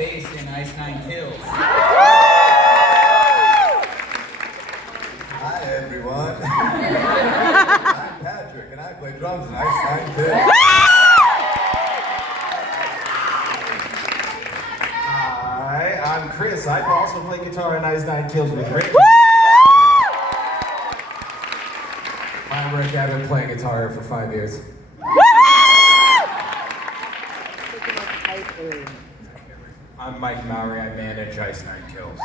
bass in Ice Nine Kills. Hi everyone. I'm Patrick and I play drums in Ice Nine Kills. Hi, I'm Chris. I also play guitar in Ice Nine Kills with Rick. I'm Rick. I've been playing guitar for 5 years. I'm Mike Mowry. I manage Ice Nine Kills.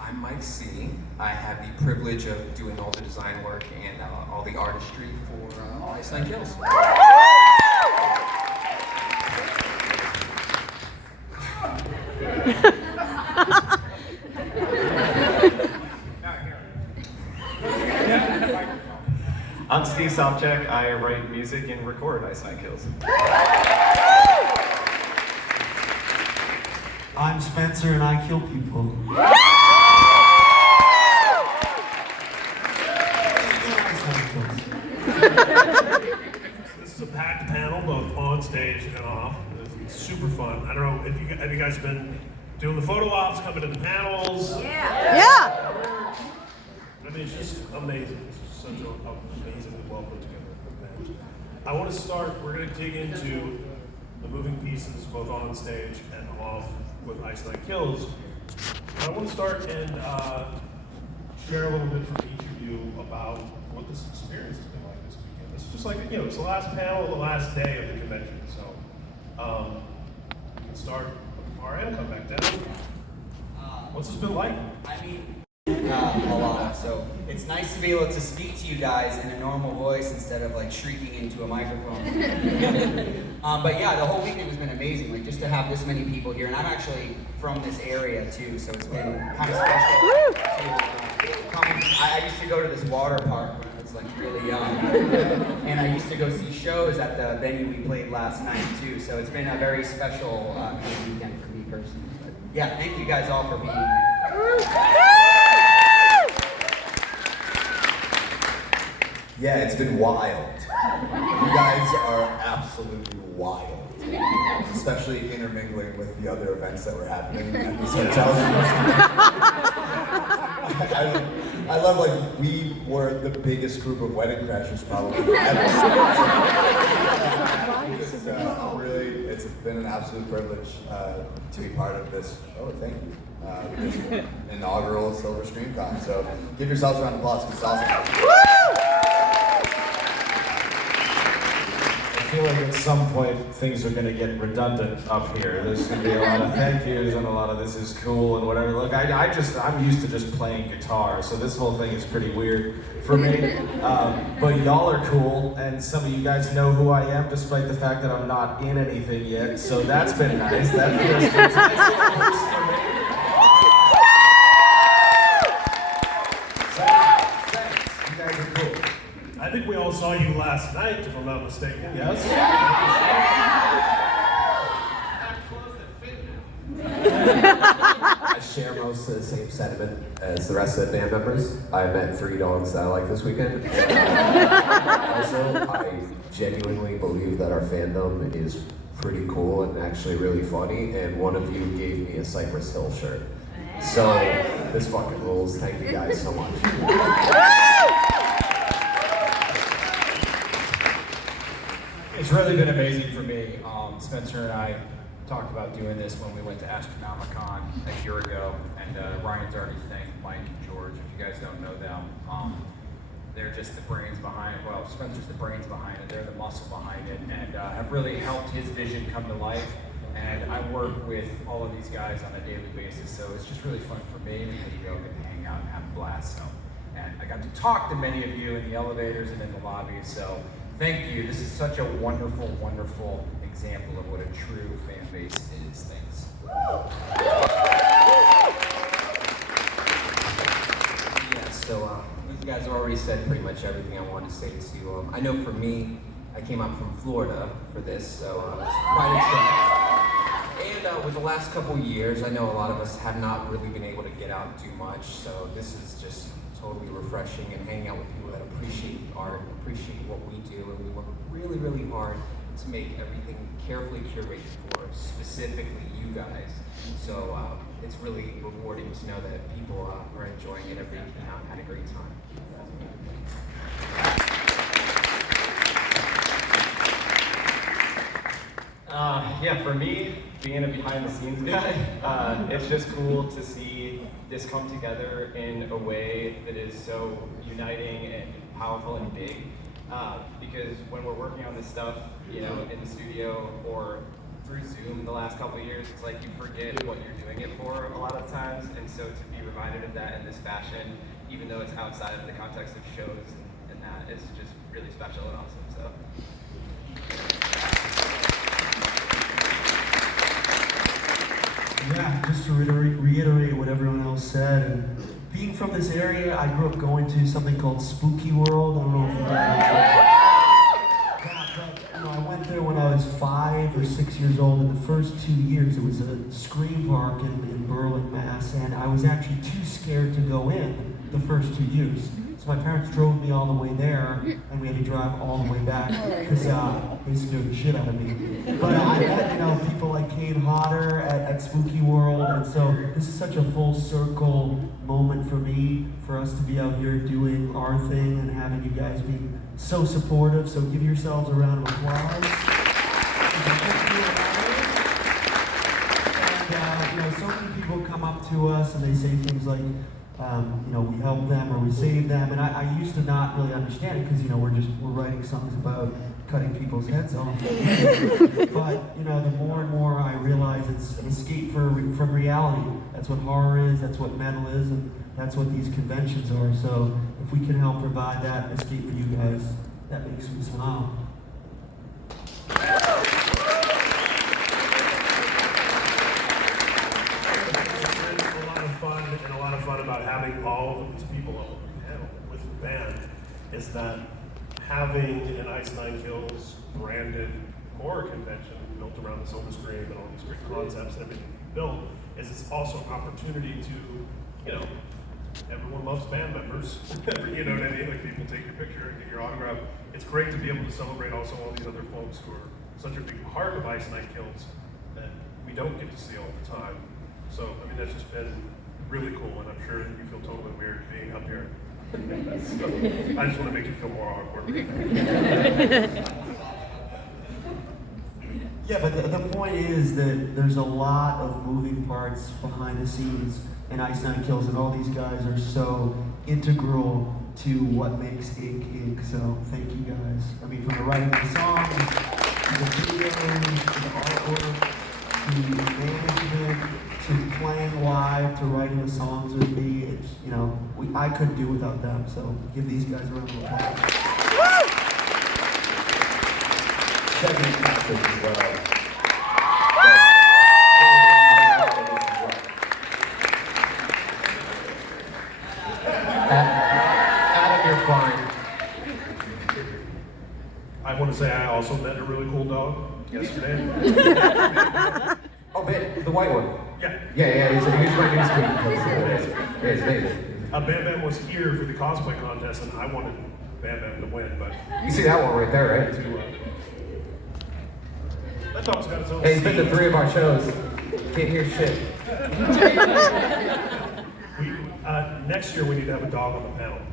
I'm Mike C. I have the privilege of doing all the design work and all the artistry for Ice Nine Kills. I'm Steve Sopchak. I write music and record Ice Nine Kills. I'm Spencer and I kill people. This is a packed panel, both on stage and off. It's super fun. I don't know if have you guys been doing the photo ops, coming to the panels? Yeah. I mean, it's just amazing. It's just such an amazingly well put together event. I want to start. We're going to dig into the moving pieces, both on stage and off, with Ice Nine Kills. But I want to start and share a little bit from each of you about what this experience has been like this weekend. It's just like, you know, it's the last panel, the last day of the convention. So we can start with RM, come back down. What's this been like? I mean, a lot. So it's nice to be able to speak to you guys in a normal voice instead of like shrieking into a microphone. But yeah, the whole weekend has been amazing. Like just to have this many people here, and I'm actually from this area too, so it's been kind of special to come. I used to go to this water park when I was like really young, and I used to go see shows at the venue we played last night too. So it's been a very special kind of weekend for me personally. But yeah, thank you guys all for being here. Yeah, it's been wild. You guys are absolutely wild. Especially intermingling with the other events that were happening at this hotel. I love, like, we were the biggest group of wedding crashers probably ever. Just, really, it's been an absolute privilege to be part of this. Oh, thank you. This inaugural Silver Screen Con. So give yourselves a round of applause because it's awesome. I feel like at some point things are going to get redundant up here. There's going to be a lot of thank yous and a lot of this is cool and whatever. Look, I'm used to just playing guitar, so this whole thing is pretty weird for me. But y'all are cool, and some of you guys know who I am, despite the fact that I'm not in anything yet. So that's been nice. That feels good. It's a nice little boost for me. Thanks. You guys are cool. I think we all saw you last night, if I'm not mistaken. Yes? I share most of the same sentiment as the rest of the band members. I met 3 dogs that I like this weekend. Also, I genuinely believe that our fandom is pretty cool and actually really funny, and one of you gave me a Cypress Hill shirt. So, this fucking rules. Thank you guys so much. It's really been amazing for me. Spencer and I talked about doing this when we went to Astronomicon a year ago, and Ryan's already thanked Mike and George. If you guys don't know them, they're just the brains behind it. Well, Spencer's the brains behind it. They're the muscle behind it, and have really helped his vision come to life. And I work with all of these guys on a daily basis, so it's just really fun for me, and we go get to hang out and have a blast. So, and I got to talk to many of you in the elevators and in the lobbies. So. Thank you. This is such a wonderful, wonderful example of what a true fan base is. Thanks. Yeah, so you guys have already said pretty much everything I wanted to say to you. I know for me, I came up from Florida for this, so it's quite a trip. And with the last couple years, I know a lot of us have not really been able to get out too much, so this is just totally refreshing, and hanging out with people that appreciate art, appreciate what we do, and we work really, really hard to make everything carefully curated for specifically you guys. So it's really rewarding to know that people are enjoying it every came out and had a great time. Yeah, for me, being a behind-the-scenes guy, it's just cool to see this come together in a way that is so uniting and powerful and big. Because when we're working on this stuff, you know, in the studio or through Zoom the last couple of years, it's like you forget what you're doing it for a lot of times. And so to be reminded of that in this fashion, even though it's outside of the context of shows and that, is just really special and awesome. So. Yeah, just to reiterate what everyone else said, and being from this area, I grew up going to something called Spooky World. I don't know if you guys I went there when I was 5 or 6 years old. In the first 2 years, it was a scream park in Berlin, Mass, and I was actually too scared to go in the first 2 years. So my parents drove me all the way there, and we had to drive all the way back because they scared the shit out of me. But I met, people like Kane Hodder at Spooky World, and so this is such a full circle moment for me, for us to be out here doing our thing and having you guys be so supportive. So give yourselves a round of applause. And so many people come up to us and they say things like, we help them or we save them, and I used to not really understand it because we're writing songs about cutting people's heads off. But the more and more I realize it's an escape from reality. That's what horror is. That's what metal is, and that's what these conventions are. So if we can help provide that escape for you guys, that makes me smile. And a lot of fun about having all of these people on the panel with the band is that having an Ice Nine Kills branded horror convention built around the Silver Scream and all these great concepts and everything built is it's also an opportunity to, everyone loves band members. You know what I mean? Like people take your picture and get your autograph. It's great to be able to celebrate also all these other folks who are such a big part of Ice Nine Kills that we don't get to see all the time. So, that's just been really cool, and I'm sure that you feel totally weird being up here. So, I just want to make you feel more awkward. Yeah, but the point is that there's a lot of moving parts behind the scenes in Ice Nine Kills, and all these guys are so integral to what makes Ink Ink. So thank you guys. From the writing of the songs, to the videos, to the artwork, to management, to playing live, to writing the songs with me. It's, I couldn't do without them. So give these guys a round of applause. Second Patrick as well. Adam, you're fine. I want to say I also met a really cool dog yesterday. Oh, the white one. Yeah. He's my new screen. It's amazing. Bam Bam was here for the cosplay contest, and I wanted Bam Bam to win, but You see that one right there, right? that dog's got its own. Hey, he's been to 3 of our shows. Can't hear shit. Next year we need to have a dog on the panel. Dog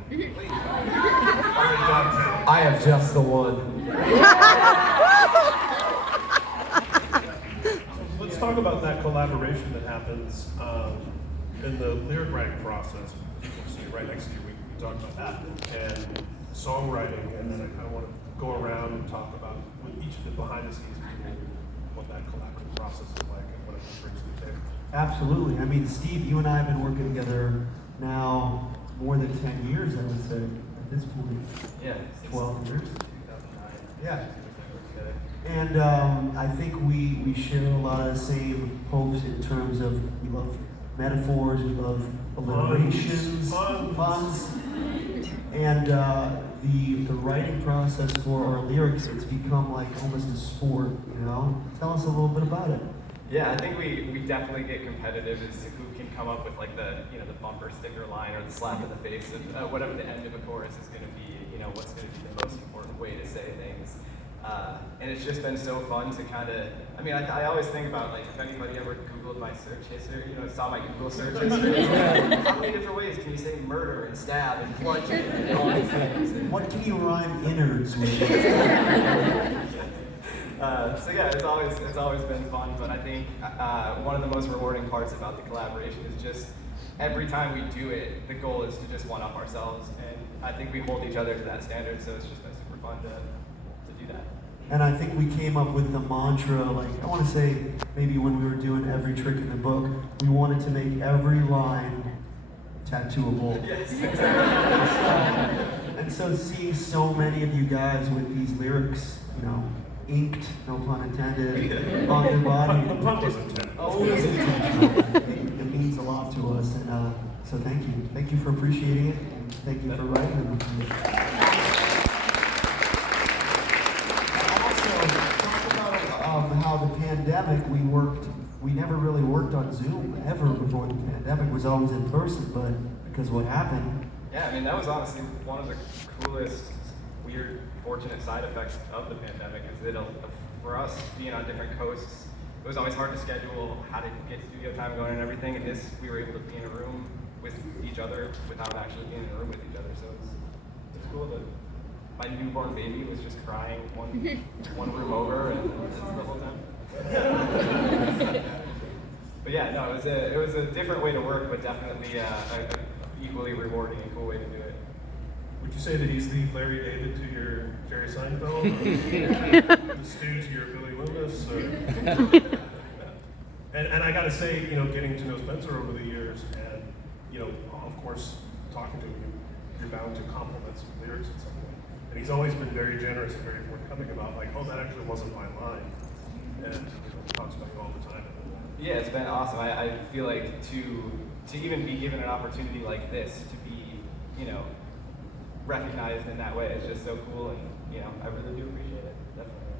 panel. I have just the one. Let's talk about that collaboration that happens in the lyric writing process. You can see right next to you, we talked about that, and songwriting, and then I kind of want to go around and talk about with each of the behind the scenes people, what that collaborative process is like and what it brings to the table. Absolutely. Steve, you and I have been working together now more than 10 years, I would say, at this point. Yeah. 12 years. 2009. Yeah. And I think we share a lot of the same hopes in terms of we love metaphors, we love alliterations, puns. And the writing process for our lyrics, it's become like almost a sport, Tell us a little bit about it. Yeah, I think we definitely get competitive as to who can come up with like the bumper sticker line or the slap in the face of whatever the end of a chorus is going to be. What's going to be the most important way to say things. And it's just been so fun to kind of, I mean, I always think about, like, if anybody ever Googled my search history, you know, saw my Google search history, how many different ways can you say murder and stab and bludgeon and all these things? And, What can you rhyme innards with? so yeah, it's always been fun, but I think one of the most rewarding parts about the collaboration is just every time we do it, the goal is to just one-up ourselves, and I think we hold each other to that standard, so it's just been super fun to do that. And I think we came up with the mantra, like, I want to say, maybe when we were doing every trick in the book, we wanted to make every line tattooable. Yes, exactly. And so seeing so many of you guys with these lyrics, you know, inked, no pun intended, on their body. The pun was intended. Oh, it is intentional. It means a lot to us, and so thank you. Thank you for appreciating it, and thank you for writing them. How the pandemic, we never really worked on Zoom ever before the pandemic. It was always in person, but because what happened? Yeah, I mean, that was honestly one of the coolest, weird, fortunate side effects of the pandemic is that for us being on different coasts, it was always hard to schedule how to get studio time going and everything, and this, we were able to be in a room with each other without actually being in a room with each other, so it's cool that my newborn baby was just crying one room over and the whole time. But yeah, no, it was a different way to work, but definitely a equally rewarding and cool way to do it. Would you say that he's the Larry David to your Jerry Seinfeld? Or the Stu to your Billy Loomis? Or... and I gotta say, you know, getting to know Spencer over the years and, you know, of course, talking to him, you're bound to compliment some lyrics at some point. And he's always been very generous and very forthcoming about, like, oh, that actually wasn't my line. And, you know, he talks about it all the time. Yeah, it's been awesome. I feel like to even be given an opportunity like this, to be, you know, recognized in that way is just so cool, and, you know, I really do appreciate it, definitely.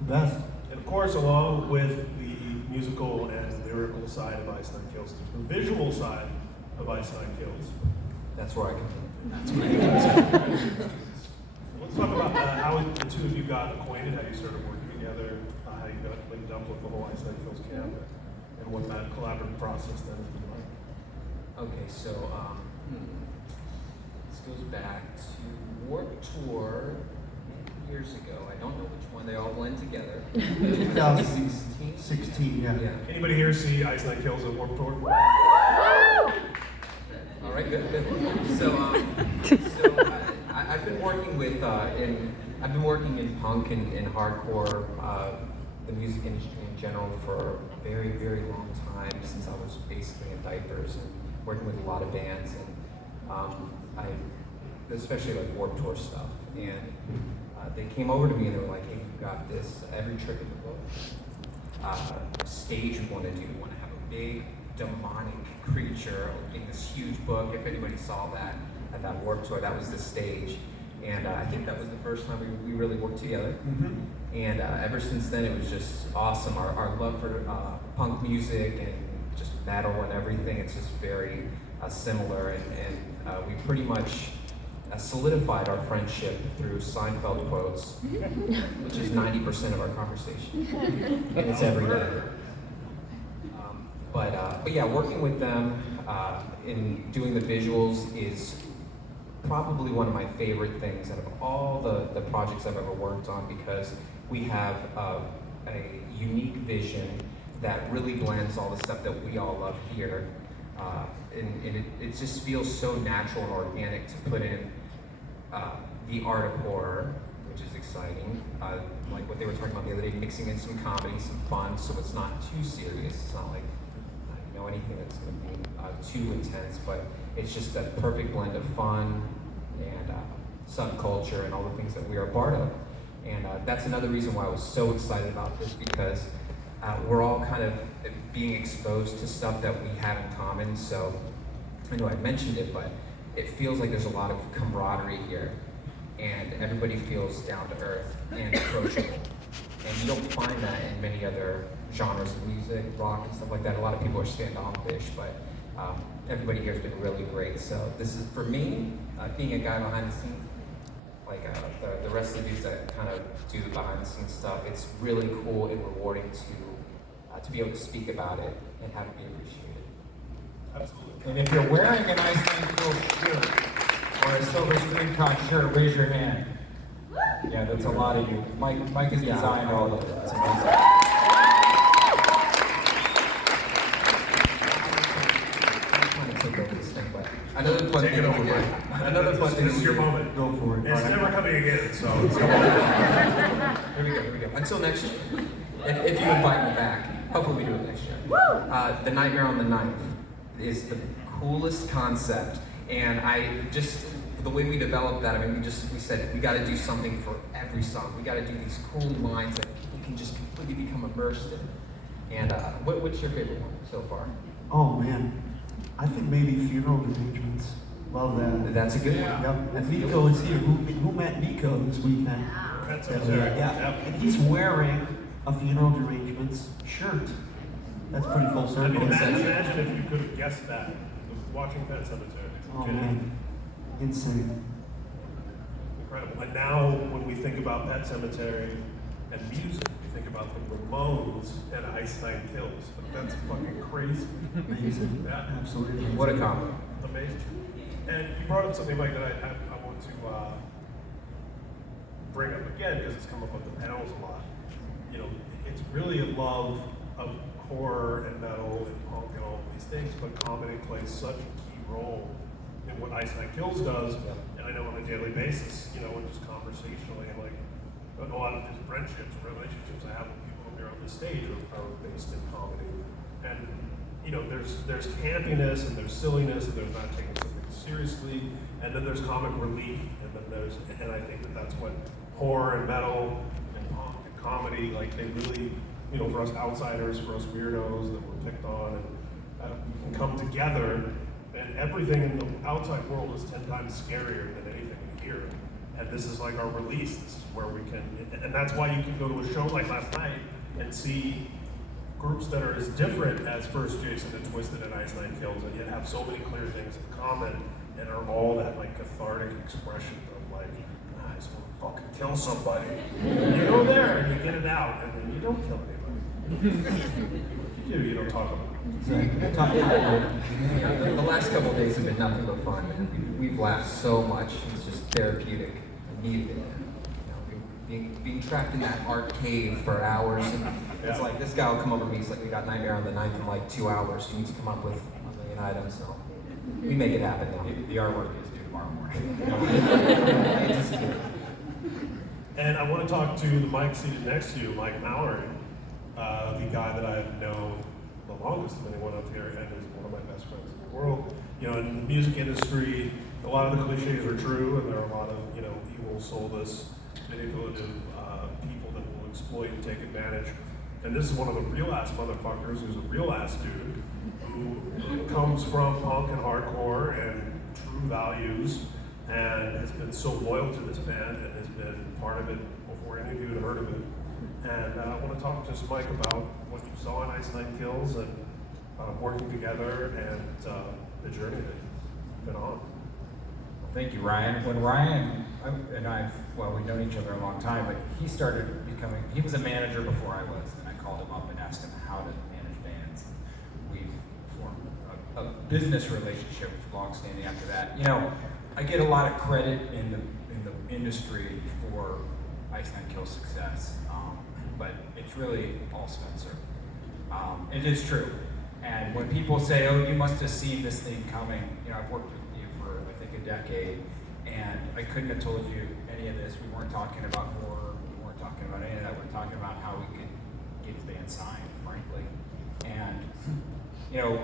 The best. And of course, along with the musical and lyrical side of Ice Nine Kills, there's the visual side of Ice Nine Kills. That's where I can. That's where you can. Let's talk about how the two of you got acquainted, how you started working together, how you got linked up with the whole Ice Nine Kills camp, and what that collaborative process then has been like. Okay, so this goes back to Warped Tour many years ago. I don't know which one. They all blend together. 2016. 16, yeah. Anybody here see Ice Nine Kills at Warped Tour? All right, good. I've been working with I've been working in punk and hardcore, the music industry in general for a very, very long time, since I was basically in diapers and working with a lot of bands, and especially like Warped Tour stuff. And they came over to me and they were like, "Hey, you got this every trick in the book stage we want to do. We want to have a big demonic creature opening this huge book." If anybody saw that at that Warped Tour, that was the stage. And I think that was the first time we really worked together. Mm-hmm. And ever since then, it was just awesome. Our love for punk music and just metal and everything, it's just very similar. And we pretty much solidified our friendship through Seinfeld quotes, which is 90% of our conversation. And it's every day. But yeah, working with them in doing the visuals is probably one of my favorite things out of all the projects I've ever worked on, because we have a unique vision that really blends all the stuff that we all love here. And it just feels so natural and organic to put in the art of horror, which is exciting. Like what they were talking about the other day, mixing in some comedy, some fun, so it's not too serious. It's not like anything that's going to be too intense, but it's just that perfect blend of fun and subculture and all the things that we are a part of. And that's another reason why I was so excited about this, because we're all kind of being exposed to stuff that we have in common. So I know I mentioned it, but it feels like there's a lot of camaraderie here, and everybody feels down to earth and approachable. And you don't find that in many other genres of music, rock and stuff like that. A lot of people are standoffish, but everybody here has been really great. So this is, for me, being a guy behind the scenes, the rest of the dudes that kind of do the behind the scenes stuff. It's really cool and rewarding to be able to speak about it and have it be appreciated. Absolutely. And if you're wearing a nice Thankful shirt or a silver screen cock shirt, raise your hand. Yeah, that's a lot of you. Mike has designed all of it. It's amazing. I'm trying to take over this thing, but another fun Take thing. it over, Mike. Another fun thing. This is your moment. Go for it. It's never coming again, so it's Here we go. Until next year. If you invite me back, hopefully we do it next year. The Nightmare on the Ninth is the coolest concept, and the way we developed that, I mean, we said we got to do something for every song. We got to do these cool lines that people can just completely become immersed in. And what's your favorite one so far? Oh man, I think maybe funeral arrangements. Love that. That's a good one. Yep. And Nico is here. Who met Nico this weekend? That's Yeah. And he's wearing a funeral arrangements shirt. That's pretty full I circle. mean, imagine if you could have guessed that watching Pet Cemetery. Oh man, insane. Incredible. And now, when we think about Pet Cemetery and music, we think about the Ramones and Ice Nine Kills. Like, that's fucking crazy. Amazing. Yeah. Absolutely. What a combo. Amazing. And you brought up something, Mike, that I want to bring up again because it's come up with the panels a lot. You know, it's really a love of horror and metal and punk and all of these things, but comedy plays such a key role in what Ice Nine Kills does. And I know on a daily basis, you know, and just conversationally, and like a lot of these friendships, relationships I have with people when they're on the stage are based in comedy. And you know, there's campiness and there's silliness and there's not taking something seriously, and then there's comic relief, and I think that's what horror and metal and punk and comedy, like they really, you know, for us outsiders, for us weirdos that were picked on, and we can come together, and everything in the outside world is 10 times scarier than anything in here. And this is like our release. This is where we can, and that's why you can go to a show like last night and see groups that are as different as First Jason and Twisted and Ice Nine Kills, and yet have so many clear things in common, and are all that like cathartic expression of like, I just want to fucking kill somebody. And you go there and you get it out, and then you don't kill anybody. You don't talk about it. The last couple of days have been nothing but fun. We've laughed so much. It's just therapeutic. I needed it. You know, being trapped in that art cave for hours. And it's like this guy will come over to me. He's like, "We got Nightmare on the Ninth in like 2 hours. You need to come up with 1 million items." So we make it happen now. The artwork is due tomorrow morning. And I want to talk to the Mike seated next to you, Mike Mallory, the guy that I've known the longest of anyone up here, and is one of my best friends in the world. You know, in the music industry, a lot of the cliches are true, and there are a lot of, you know, evil, soulless, manipulative people that will exploit and take advantage. And this is one of the real ass motherfuckers who's a real ass dude who comes from punk and hardcore and true values, and has been so loyal to this band and has been part of it before any of you had heard of it. And I want to talk to Mike about what you saw in Ice Nine Kills and working together and the journey that you've been on. Thank you, Ryan. When Ryan and we've known each other a long time, but he started he was a manager before I was, and I called him up and asked him how to manage bands. We've formed a business relationship long-standing after that. You know, I get a lot of credit in the industry for Ice Nine Kills' success, but it's really all Spencer. It is true. And when people say, "Oh, you must have seen this thing coming," you know, I've worked with you for I think a decade, and I couldn't have told you any of this. We weren't talking about horror. We weren't talking about any of that. We were talking about how we could get his band signed, frankly. And you know,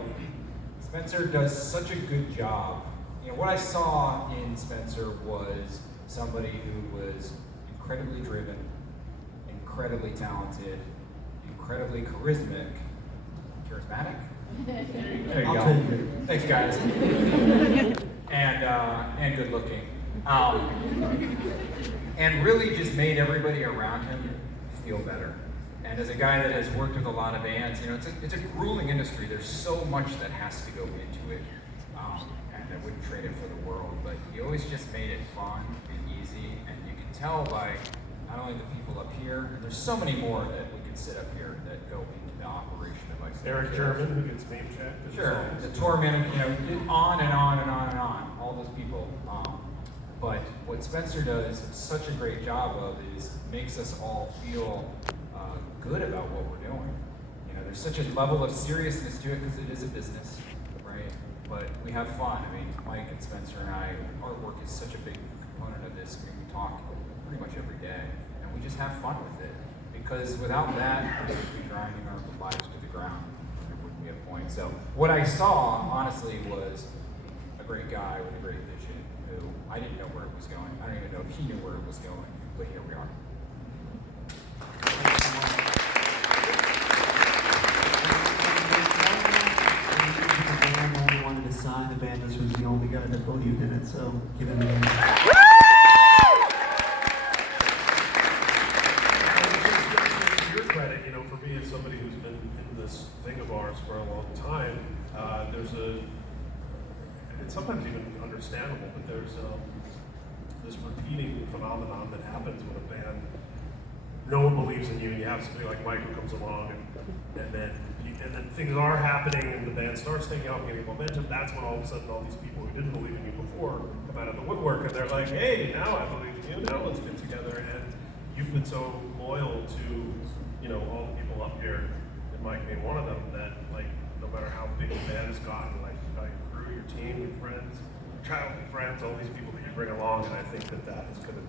Spencer does such a good job. You know, what I saw in Spencer was somebody who was incredibly driven, incredibly talented, incredibly charismatic. There you I'll go. take it. Thanks, guys. And good looking. And really just made everybody around him feel better. And as a guy that has worked with a lot of bands, you know, it's a grueling industry. There's so much that has to go into it. And I wouldn't trade it for the world, but he always just made it fun and easy. easy, and you can tell by not only the people up here, and there's so many more that we could sit up here that go into the operation of Ice Nine Eric Kills. German, who gets name checked. Sure, the tour manager, on and on and on and on, all those people. But what Spencer does such a great job of is makes us all feel good about what we're doing. There's such a level of seriousness to it because it is a business, right? But we have fun. I mean, Mike and Spencer and I, our work is such a big component of this. I mean, we talk pretty much every day, and we just have fun with it. Because without that, we would be grinding our lives to the ground. There wouldn't be a point. So what I saw, honestly, was a great guy with a great vision who I didn't know where it was going. I don't even know if he knew where it was going, but here we are. Sign the band. This was the only guy that believed in it, so give it a hand. To your credit, for me as somebody who's been in this thing of ours for a long time, it's sometimes even understandable, but there's this repeating phenomenon that happens when a band, no one believes in you, and you have somebody like Mike who comes along, and then things are happening, and the band starts taking off, getting momentum. That's when all of a sudden all these people who didn't believe in you before come out of the woodwork, and they're like, hey, now I believe in you, now let's get together. And you've been so loyal to, all the people up here, and Mike being one of them, that no matter how big the band has gotten, your crew, your team, your friends, your childhood friends, all these people that you bring along, and I think that is going to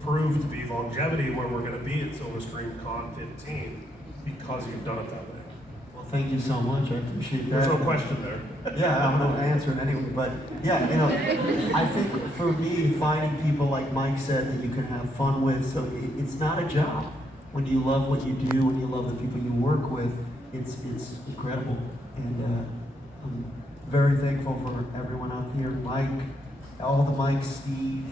prove to be longevity where we're going to be at Silverstream Con 15 because you've done it that way. Well, thank you so much. I appreciate that. There's no question there. Yeah, I'm going to answer it anyway. But yeah, I think for me, finding people like Mike said that you can have fun with, so it's not a job. When you love what you do, when you love the people you work with, it's incredible. And I'm very thankful for everyone out here, Mike, all the Mikes, Steve,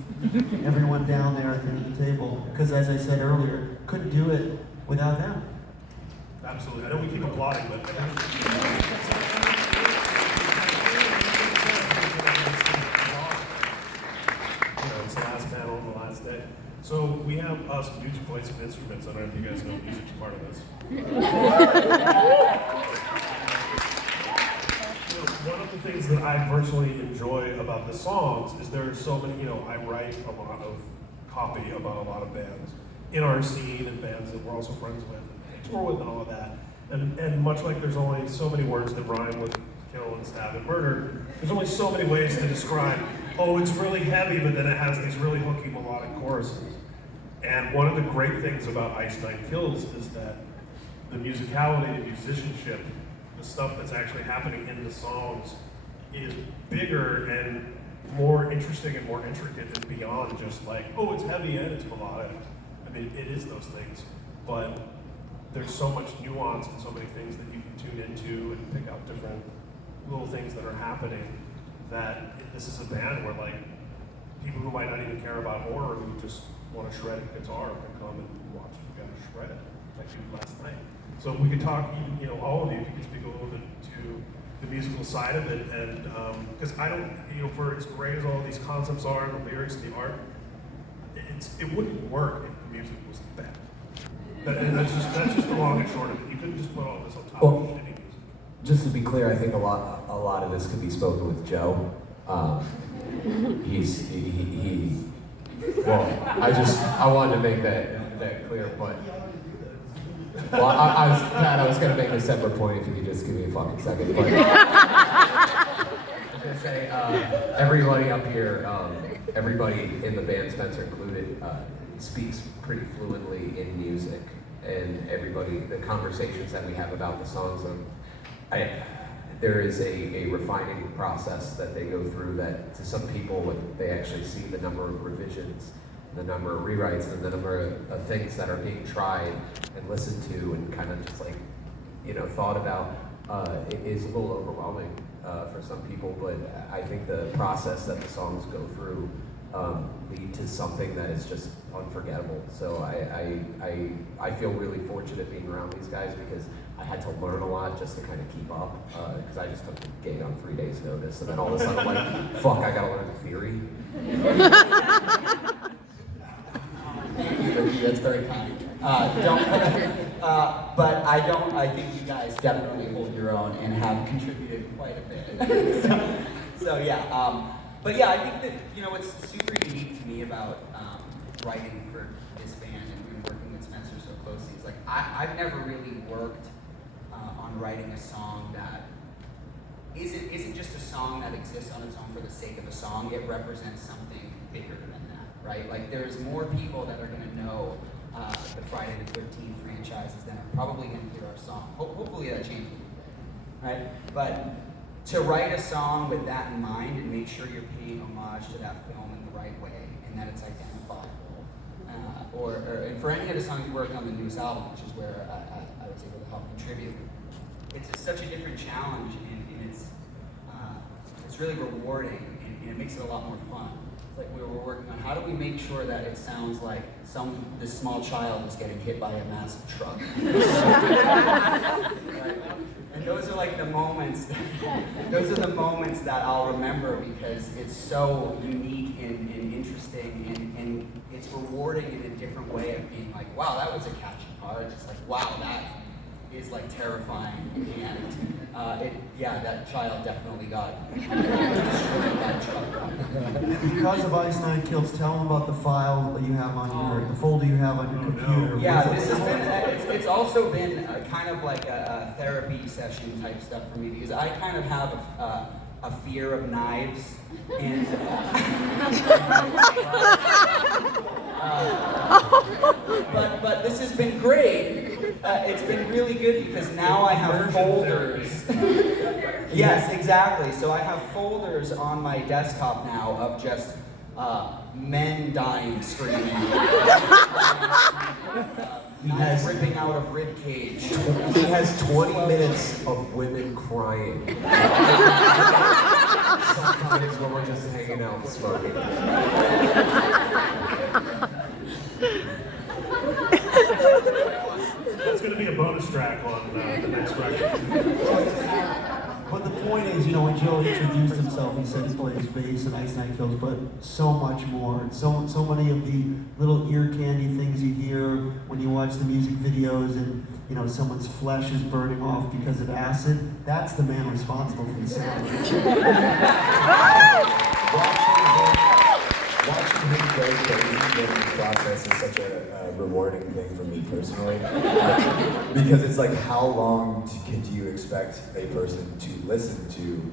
everyone down there at the end of the table. Because as I said earlier, couldn't do it without them. Absolutely. I know we keep applauding, but it's the last panel on the last day. So we have some dudes who play some instruments. I don't know if you guys know music's part of this. One of the things that I personally enjoy about the songs is there are so many, I write a lot of copy about a lot of bands in our scene and bands that we're also friends with and tour with and all of that. And much like there's only so many words that rhyme with kill and stab and murder, there's only so many ways to describe, oh, it's really heavy, but then it has these really hooky melodic choruses. And one of the great things about Ice Nine Kills is that the musicality, the musicianship, the stuff that's actually happening in the songs is bigger and more interesting and more intricate and beyond just oh, it's heavy and it's melodic. I mean, it is those things, but there's so much nuance and so many things that you can tune into and pick out different little things that are happening, that this is a band where people who might not even care about horror, who just want to shred a guitar, can come and watch you guys shred it, like you did last night. So if we could talk, all of you, if you could speak a little bit to the musical side of it, and because I don't, for as great as all these concepts are, the lyrics, the art, it wouldn't work if the music was bad. And that's just the long and short of it. You couldn't just put all this on top of shitty music. Just to be clear, I think a lot of this could be spoken with Joe. I wanted to make that clear, but well, I was gonna make a separate point if you could just give me a fucking second. But I was gonna say, everybody up here, everybody in the band, Spencer included, speaks pretty fluently in music, and the conversations that we have about the songs, there is a refining process that they go through that to some people, when they actually see the number of revisions, the number of rewrites, and the number of things that are being tried and listened to and kind of just thought about, it is a little overwhelming for some people, but I think the process that the songs go through lead to something that is just unforgettable. So I feel really fortunate being around these guys because I had to learn a lot just to kind of keep up, because I just took the gig on 3 days notice, and then all of a sudden I'm like, fuck, I gotta learn the theory. But I think you guys definitely hold your own and have contributed quite a bit. so yeah, but yeah, I think that, you know, what's super unique to me about writing for this band and working with Spencer so closely is like, I've never really worked on writing a song that isn't just a song that exists on its own for the sake of a song. It represents something bigger than that, right? Like, there's more people that are gonna know the Friday the 13th franchises than are probably gonna hear our song. Hopefully that changes, right? But to write a song with that in mind and make sure you're paying homage to that film in the right way and that it's identifiable. And for any of the songs we worked on the newest album, which is where I was able to help contribute, it's such a different challenge, and it's really rewarding, and it makes it a lot more fun. It's like we were working on how do we make sure that it sounds like this small child is getting hit by a massive truck. Right? And those are like the moments that I'll remember because it's so unique and interesting, and it's rewarding in a different way of being like, wow, that was a catchy part. It's like, wow, that is like terrifying, and that child definitely got destroyed by a truck. Because of Ice Nine Kills, tell them about the file that you have on the folder you have on your computer. Yeah, this has been, it's also been kind of like a therapy session type stuff for me because I kind of have a fear of knives, and but this has been great. It's been really good because now I have folders. Yes, exactly. So I have folders on my desktop now of just men dying screaming. Knives ripping out of rib cage. He has 20 minutes of women crying. Sometimes when we're just hanging out and smoking. That's going to be a bonus track on the next record. But the point is, you know, when Joe introduced himself, he said he plays bass and Ice Nine Kills, but so much more. So many of the little ear candy things you hear when you watch the music videos, and you know someone's flesh is burning off because of acid. That's the man responsible for the sound. Watching him go crazy during this process is such a rewarding thing for me personally. Because it's like, how long do you expect a person to listen to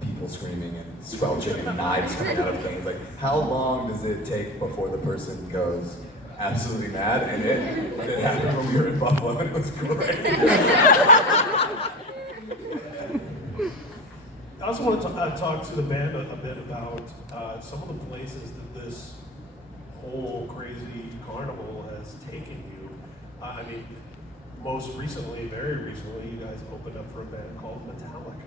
people screaming and squelching and knives coming out of things? Like, how long does it take before the person goes absolutely mad? And it happened when we were in Buffalo, and it was great. I also want to talk to the band a bit about some of the places that this whole crazy carnival has taken you. I mean, most recently, very recently, you guys opened up for a band called Metallica.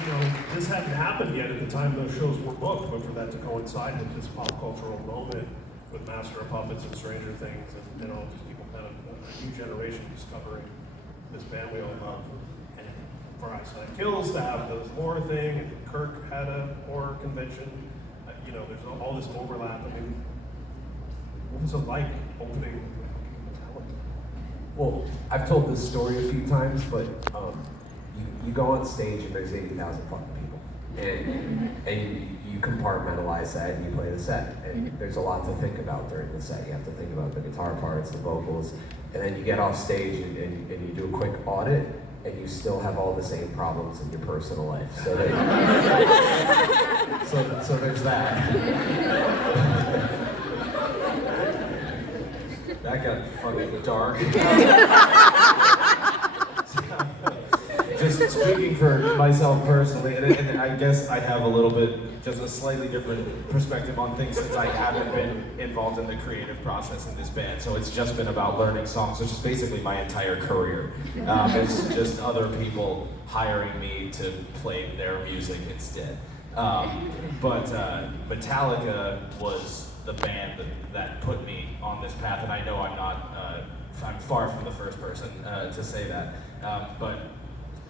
You know, this hadn't happened yet at the time those shows were booked, but for that to coincide with this pop cultural moment with Master of Puppets and Stranger Things, and you know, just people kind of a new generation discovering this band we all love. And for Ice Nine Kills to have the horror thing, and Kirk had a horror convention, you know, there's all this overlap. I mean, what was it like opening Metallica? Well, I've told this story a few times, but you go on stage and there's 80,000 fucking people, and you compartmentalize that and you play the set, and there's a lot to think about during the set. You have to think about the guitar parts, the vocals, and then you get off stage and you do a quick audit, and you still have all the same problems in your personal life. So, so there's that. That got fucking dark. Just speaking for myself personally, and I guess I have a little bit, just a slightly different perspective on things since I haven't been involved in the creative process in this band. So it's just been about learning songs, which is basically my entire career. It's just other people hiring me to play their music instead. But Metallica was the band that put me on this path, and I know I'm far from the first person to say that.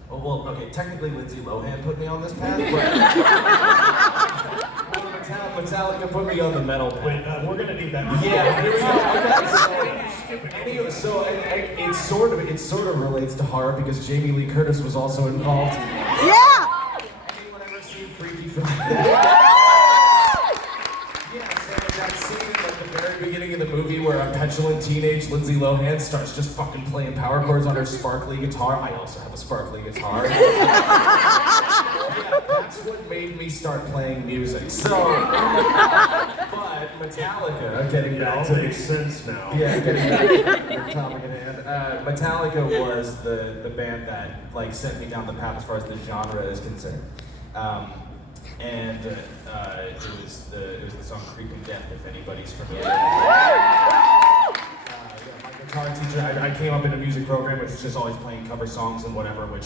Well, okay, technically Lindsay Lohan put me on this path, Metallica put me on the metal path. Wait, we're gonna need that. Yeah, here we go. Okay, so it sort of relates to horror because Jamie Lee Curtis was also involved. Yeah! Anyone ever seen Freaky from? Yeah, so that scene at like the very beginning of the movie where a petulant teenage Lindsay Lohan starts just fucking playing power chords on her sparkly guitar. I also have a sparkly guitar. Yeah, that's what made me start playing music. So, but Metallica, getting It back all to makes sense now. yeah, getting back to the topic at hand. Metallica was the band that like sent me down the path as far as the genre is concerned. It was the song "Creeping Death," if anybody's familiar. My guitar teacher, I came up in a music program which is just always playing cover songs and whatever, which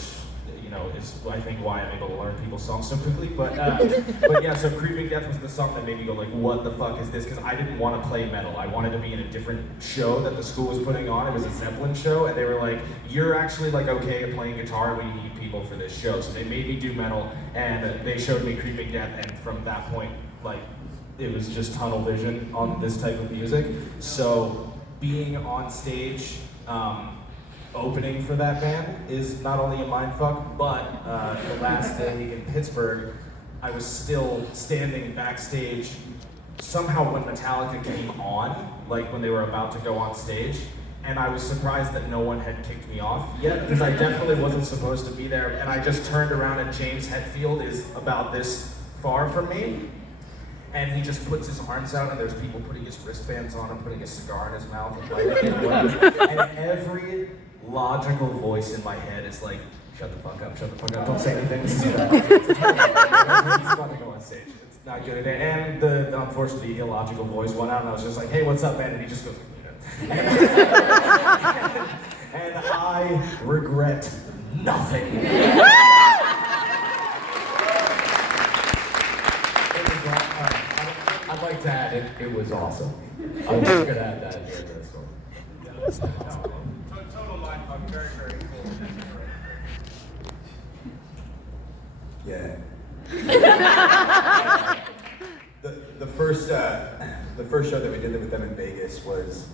is I think why I'm able to learn people's songs so quickly. But yeah, so "Creeping Death" was the song that made me go like, what the fuck is this? Because I didn't want to play metal. I wanted to be in a different show that the school was putting on. It was a Zeppelin show, and they were like, you're actually like okay at playing guitar. We need people for this show. So they made me do metal, and they showed me "Creeping Death," and from that point, like, it was just tunnel vision on this type of music. So being on stage, opening for that band is not only a mindfuck, but the last day in Pittsburgh, I was still standing backstage somehow when Metallica came on, like when they were about to go on stage, and I was surprised that no one had kicked me off yet, because I definitely wasn't supposed to be there, and I just turned around and James Hetfield is about this far from me, and he just puts his arms out and there's people putting his wristbands on him, putting a cigar in his mouth and lighting it up, and every logical voice in my head is like, shut the fuck up, don't say anything, this is bad. He's about to go on stage, it's not good. And unfortunately, the illogical voice went out and I was just like, hey, what's up, man? And he just goes, and I regret nothing. I'd like to add it was awesome. I was going to add that at the end of the story. Total mindfuck, very, very cool. Yeah. The first show that we did with them in Vegas was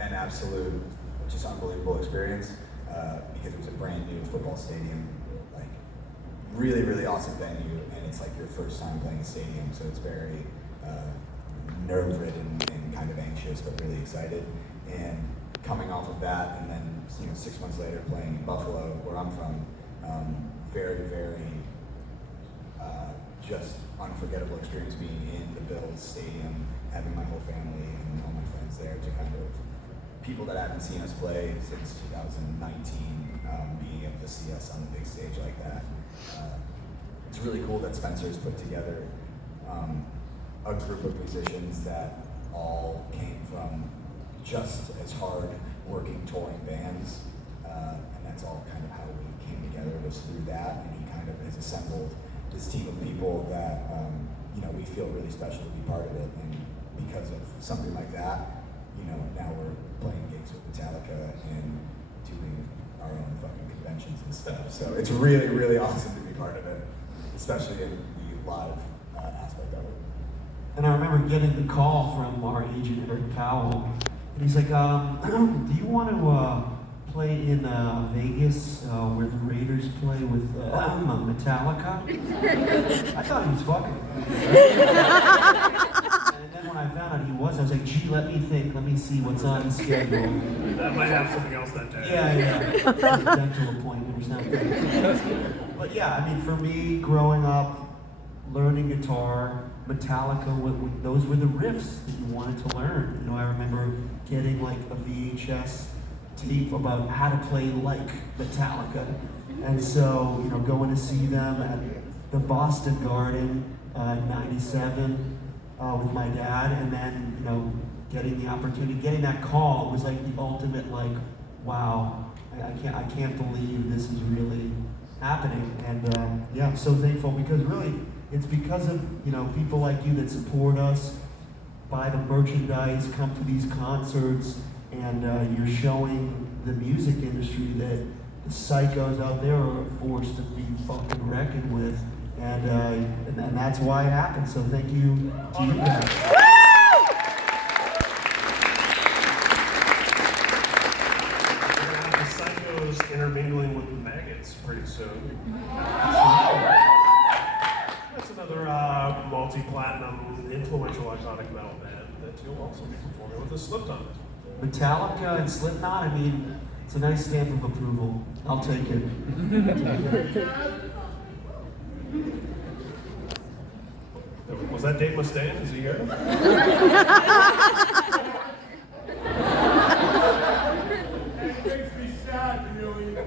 an absolute, just unbelievable experience because it was a brand new football stadium, like really, really awesome venue, and it's like your first time playing a stadium, so it's very nerve-ridden and kind of anxious, but really excited. And coming off of that, and then 6 months later playing in Buffalo, where I'm from, very, very just unforgettable experience being in the Bills stadium, having my whole family and all my friends there to kind of people that haven't seen us play since 2019, being able to see us on the big stage like that. It's really cool that Spencer's put together a group of musicians that all came from just as hard working touring bands, and that's all kind of how we came together, was through that, and he kind of has assembled this team of people that we feel really special to be part of it, and because of something like that, now we're playing gigs with Metallica and doing our own fucking conventions and stuff. So it's really, really awesome to be part of it, especially in the live aspect of it. And I remember getting the call from our agent, Eric Powell, and he's like, do you want to play in Vegas where the Raiders play with Metallica? I thought he was fucking. And then when I found out he was, I was like, gee, let me think, let me see what's on the schedule. That might have something else that day. Yeah. A dental appointment or something. But yeah, I mean, for me, growing up, learning guitar, Metallica, those were the riffs that you wanted to learn. I remember getting like a VHS tape about how to play like Metallica. And so, going to see them at the Boston Garden in '97 with my dad, and then, getting the opportunity, getting that call was like the ultimate, like, wow, I can't believe this is really happening. And yeah, I'm so thankful, because really, it's because of, people like you that support us, buy the merchandise, come to these concerts, and you're showing the music industry that the psychos out there are a force to be fucking reckoned with. and that's why it happened. So thank you to you guys. We're gonna have the psychos intermingling with the maggots pretty soon. That's another multi-platinum, influential iconic metal band that you'll also be performing with the Slipknot. Metallica and Slipknot, I mean, it's a nice stamp of approval. I'll take it. Was that Dave Mustaine? Is he here? It makes me sad, really. I'm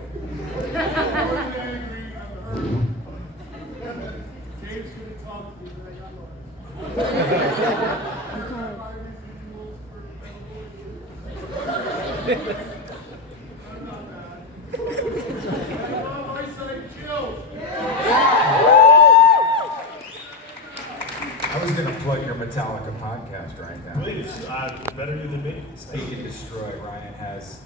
angry, I'm hurt. Dave's gonna talk to me, but I got my eyesight killed. I was gonna plug your Metallica podcast right now. Please, better do than me. Speak and Destroy. Ryan has.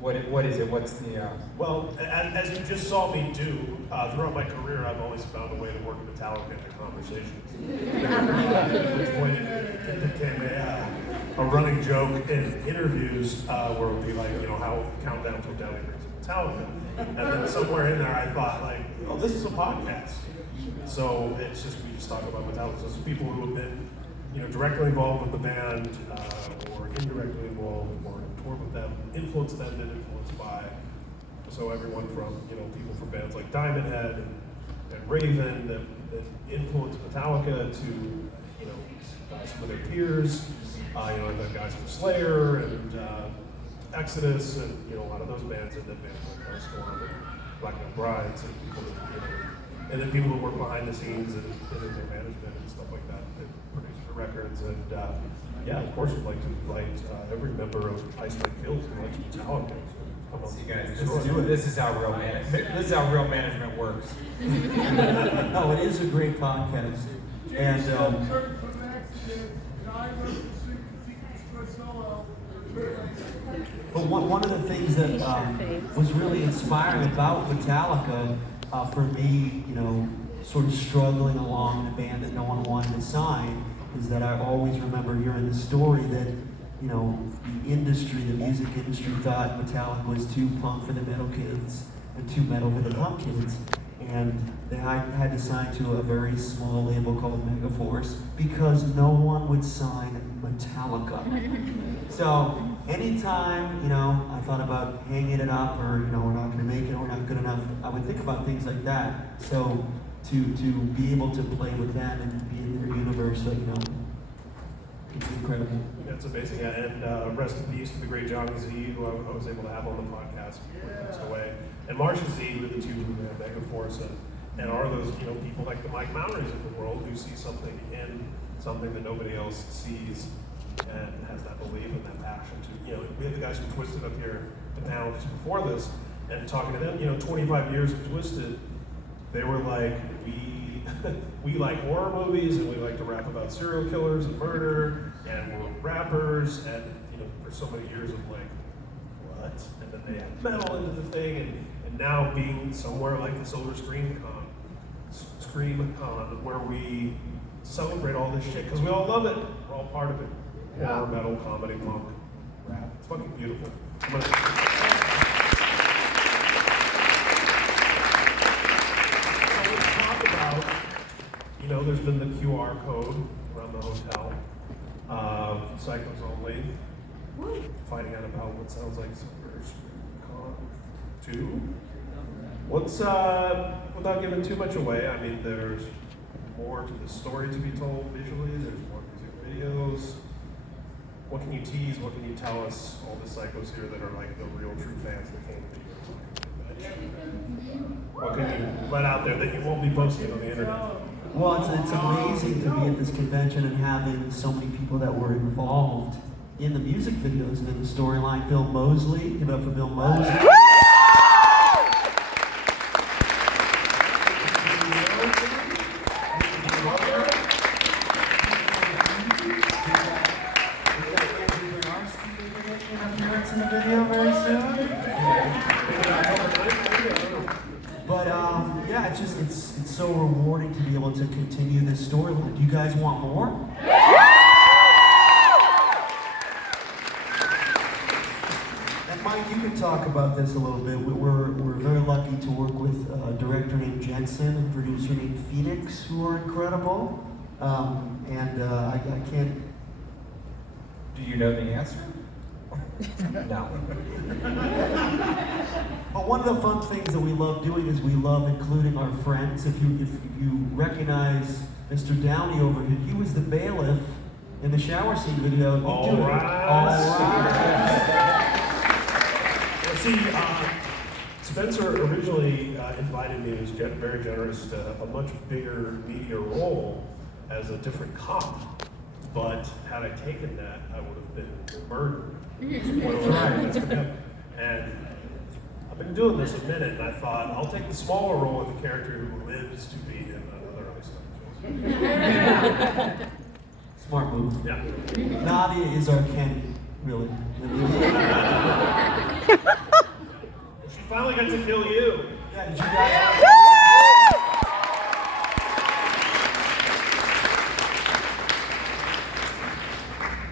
What is it? What's the? Well, as you just saw me do, throughout my career, I've always found a way to work Metallica into conversations. At which point it became a running joke in interviews where it would be like, how countdown till Downey brings Metallica. And then somewhere in there I thought like, oh, this is a podcast. So it's just, we just talk about Metallica. So it's people who have been, directly involved with the band or indirectly involved or toured with them, influenced them, been influenced by. So everyone from, people from bands like Diamond Head and Raven that influenced Metallica to, some of their peers. The guys from Slayer and Exodus and, a lot of those bands and then bands like Storm and Black Eyed Brides and people that, and then people who work behind the scenes and in their management and stuff like that produce the records. And of course, we'd like to invite every member of Ice Like Kills who likes Metallica. See, guys, this is how real management works. No, it is a great podcast. And but one of the things that was really inspiring about Metallica for me, sort of struggling along in a band that no one wanted to sign, is that I always remember hearing the story that, the music industry thought Metallica was too punk for the metal kids and too metal for the punk kids. And they had to sign to a very small label called Megaforce because no one would sign Metallica. So anytime, I thought about hanging it up or, we're not gonna make it, or we're not good enough, I would think about things like that. So to be able to play with them and be in their universe, it's incredible. That's amazing. Yeah, and rest in peace to the great Johnny Z, who I was able to have on the podcast before he passed away. And Marsha Z, who are the two who have Megaforce, and are those, people like the Mike Mountains of the world who see something in something that nobody else sees and has that belief and that passion to, we had the guys from Twisted up here at the panel just before this, and talking to them, 25 years of Twisted, they were like, we like horror movies and we like to rap about serial killers and murder and we're rappers and for so many years of like, what? And then they add metal into the thing and now being somewhere like the Silver Scream Con where we celebrate all this shit because we all love it. We're all part of it. Horror, metal, comedy, punk, rap. It's fucking beautiful. There's been the QR code around the hotel. Cycles only. Finding out about what sounds like Con 2. What's without giving too much away? I mean, there's more to the story to be told visually. There's more music videos. What can you tease? What can you tell us? All the psychos here that are like the real true fans that came to you. What can you let out there that you won't be posting on the internet? Well, it's amazing to be at this convention and having so many people that were involved in the music videos and in the storyline. Bill Moseley, give it up for Bill Moseley. In the video very soon. But it's so rewarding to be able to continue this storyline. Do you guys want more? And Mike, you can talk about this a little bit. We're very lucky to work with a director named Jensen and producer named Phoenix, who are incredible. I can't. Do you know the answer? No. But one of the fun things that we love doing is we love including our friends. If you recognize Mr. Downey over here, he was the bailiff in the shower scene video. You All do it. right. All right. Well, see, Spencer originally invited me, and was very generous, to a much bigger media role as a different cop. But had I taken that, I would have been murdered. That's right. And I've been doing this a minute, and I thought I'll take the smaller role of the character who lives to be in another ice film. Smart move. Yeah. Nadia is our Kenny, really. She finally got to kill you. Yeah, did you guys?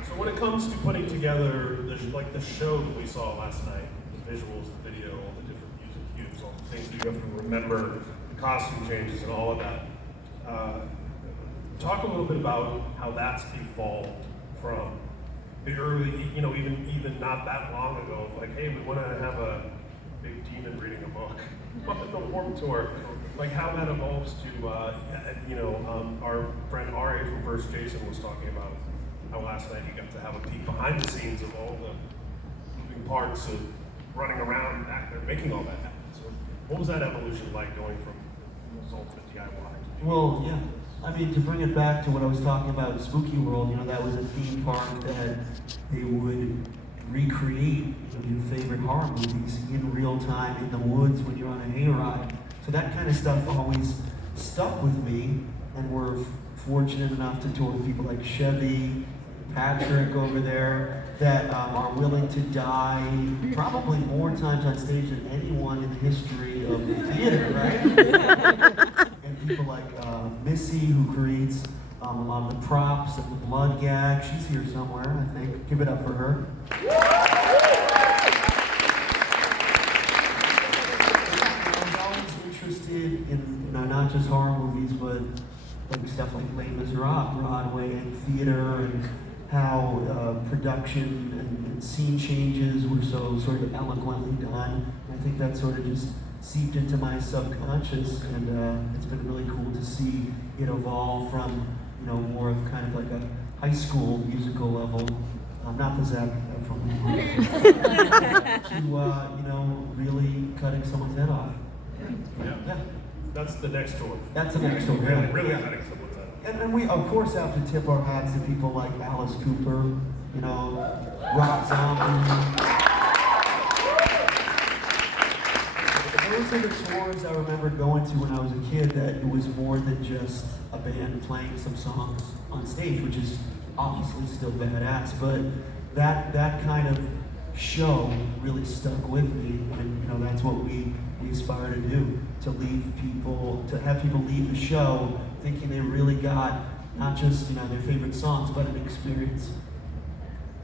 So when it comes to putting together the show that we saw last night, the visuals, the video, all the different music cues, all the things that you have to remember, the costume changes and all of that. Talk a little bit about how that's evolved from the early, even not that long ago. Like, hey, we want to have a big demon reading a book on the Warped Tour. Like how that evolves to, our friend Ari from First Jason was talking about how last night he got to have a peek behind the scenes of all the moving parts of running around back there, making all that happen. So what was that evolution like going from ultimate DIY to Well, yeah. I mean, to bring it back to what I was talking about, Spooky World, that was a theme park that they would recreate your favorite horror movies in real time in the woods when you're on a hayride. So that kind of stuff always stuck with me, and we're fortunate enough to tour with people like Chevy, Patrick over there, that are willing to die probably more times on stage than anyone in the history of the theater, right? And people like Missy, who creates a lot of the props and the blood gag. She's here somewhere, I think. Give it up for her. I was always interested in not just horror movies, but like stuff like Les Miserables, Broadway, and theater, and how production and scene changes were so sort of eloquently done. I think that sort of just seeped into my subconscious, and it's been really cool to see it evolve from more of kind of like a high school musical level, not the Zac Efron, to really cutting someone's head off. Yeah. That's the next tour. That's the next tour. Really Yeah. cutting someone's head. And then we, of course, have to tip our hats to people like Alice Cooper, Rob Zombie. Those are the tours I remember going to when I was a kid, that it was more than just a band playing some songs on stage, which is obviously still badass, but that kind of show really stuck with me, and that's what we aspire to do, to have people leave the show thinking they really got not just their favorite songs, but an experience.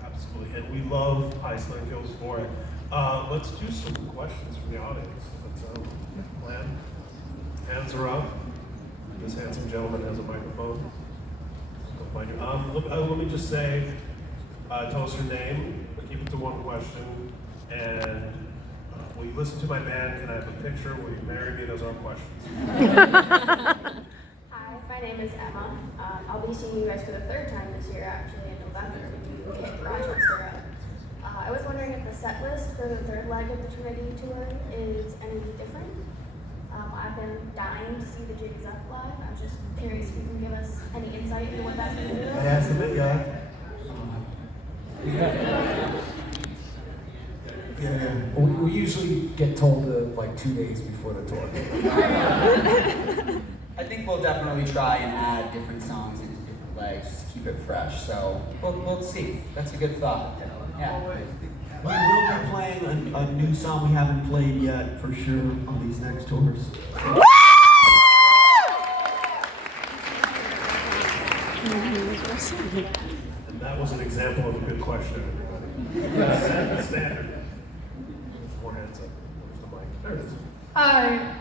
Absolutely, and we love Iceland Kills for it. Let's do some questions from the audience. Let's plan. Hands are up. This handsome gentleman has a microphone. Go find you. Let me just say, tell us your name, but keep it to one question. And will you listen to my band? Can I have a picture? Will you marry me? Those aren't questions. Hi, my name is Emma. I'll be seeing you guys for the third time this year, actually, in November, when you hit Rochester up. I was wondering if the set list for the third leg of the Trinity tour is any different. I've been dying to see the Jiggs Up live. I'm just curious if you can give us any insight into what that's going to do. That's the big guy. Yeah. We usually get told like 2 days before the tour. I think we'll definitely try and add different songs into different legs, just to keep it fresh. So we'll see. That's a good thought. Yeah. We will be playing a new song we haven't played yet, for sure, on these next tours. And that was an example of a good question, everybody. Standard. There's more hands up. Where's the mic? There it is. Hi.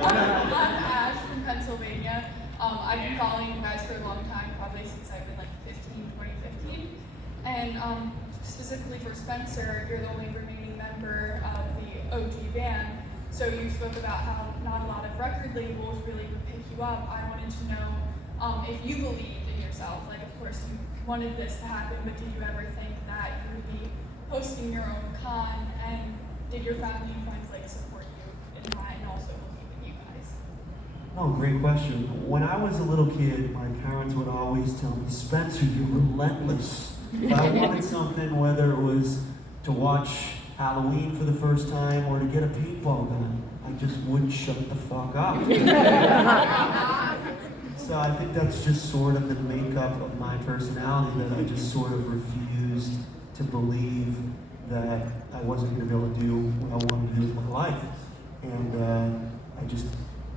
I'm Ash from Pennsylvania. I've been following you guys for a long time, probably since I've been like 2015. And specifically for Spencer, you're the only remaining member of the OG band. So you spoke about how not a lot of record labels really would pick you up. I wanted to know if you believed in yourself. Like, of course, you wanted this to happen, but did you ever think that you would be hosting your own con? And did your family and friends like support you in that and also believe in you guys? No, great question. When I was a little kid, my parents would always tell me, Spencer, you're relentless. If I wanted something, whether it was to watch Halloween for the first time or to get a paintball gun, I just wouldn't shut the fuck up. So I think that's just sort of the makeup of my personality, that I just sort of refused to believe that I wasn't going to be able to do what I wanted to do with my life. And I just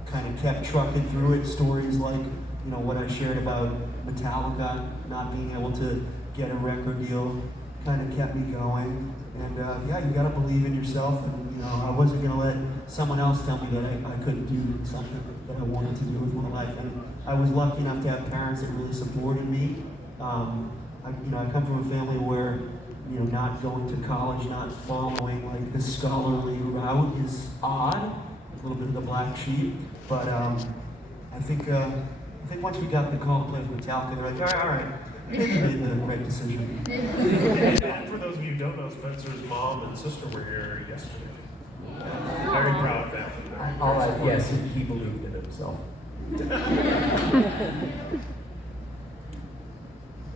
kind of kept trucking through it. Stories like, you know, what I shared about Metallica not being able to get a record deal kind of kept me going. And yeah, you gotta believe in yourself. And you know, I wasn't gonna let someone else tell me that I couldn't do something that I wanted to do with my life. And I was lucky enough to have parents that really supported me. I come from a family where, you know, not going to college, not following like the scholarly route is odd, a little bit of the black sheep. But I think once we got the call to play with Metallica, they're like, all right, you made the right decision. And for those of you who don't know, Spencer's mom and sister were here yesterday. Very proud family. All right, yes, he believed in himself.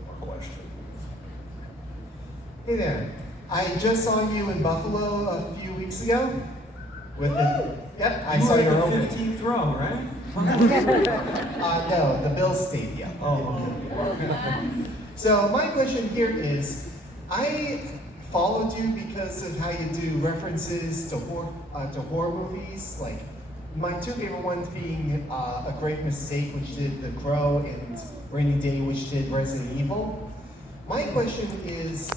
More questions. Hey there. I just saw you in Buffalo a few weeks ago. Yep, I saw your opening. 15th row, right? No, the Bills Stadium. Oh, okay. So my question here is, I followed you because of how you do references to horror movies. Like my two favorite ones being A Great Mistake, which did The Crow, and Rainy Day, which did Resident Evil. My question is,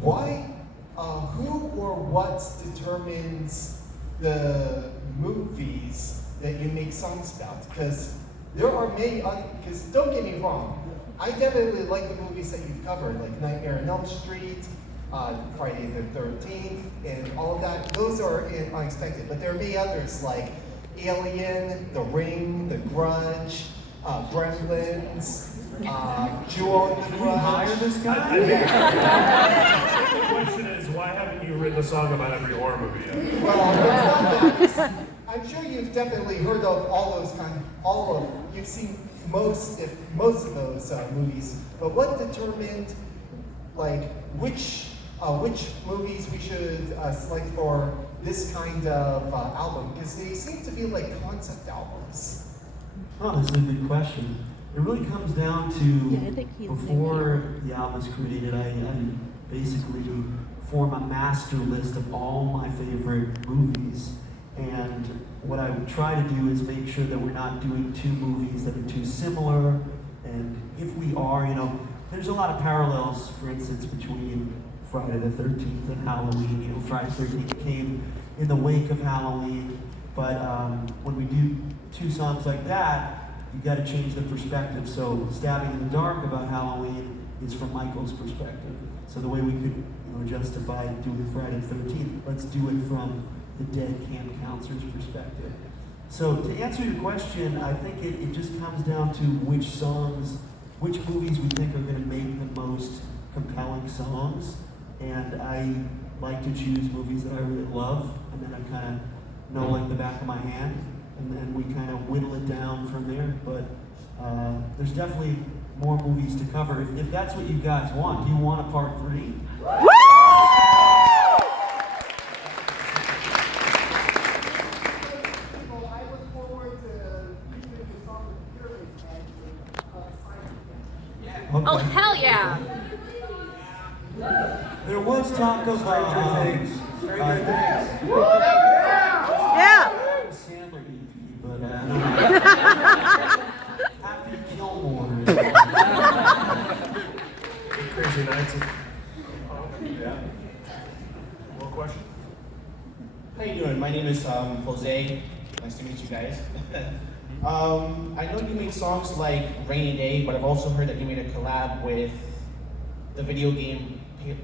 why, who or what determines the movies that you make songs about? Because there are many other, because don't get me wrong, I definitely like the movies that you've covered, like Nightmare on Elm Street, Friday the 13th, and all of that. Those are unexpected, but there are many others like Alien, The Ring, The Grudge, Gremlins, Jewel and the Grudge. Hire this guy? The question is, why haven't you written a song about every horror movie yet? Well, it's not that. I'm sure you've definitely heard of you've seen most of those movies. But what determined, like, which movies we should select for this kind of album? Because they seem to be like concept albums. Oh, that's a good question. It really comes down to, before the album was created, I basically form a master list of all my favorite movies. And what I would try to do is make sure that we're not doing two movies that are too similar. And if we are, you know, there's a lot of parallels, for instance, between Friday the 13th and Halloween. You know, Friday the 13th came in the wake of Halloween. But when we do two songs like that, you got to change the perspective. So Stabbing in the Dark about Halloween is from Michael's perspective. So the way we could, you know, justify doing Friday the 13th, let's do it from the dead camp counselor's perspective. So to answer your question, I think it just comes down to which movies we think are going to make the most compelling songs. And I like to choose movies that I really love, and then I kind of know like the back of my hand, and then we kind of whittle it down from there. But there's definitely more movies to cover. If that's what you guys want, do you want a part 3? Okay. Oh, hell yeah! There was talk of Stranger Things. Yeah! Sandler EP, but Happy Gilmore. Crazy nights. Yeah. More questions? How you doing? My name is Jose. Nice to meet you guys. I know you made songs like Rainy Day, but I've also heard that you made a collab with the video game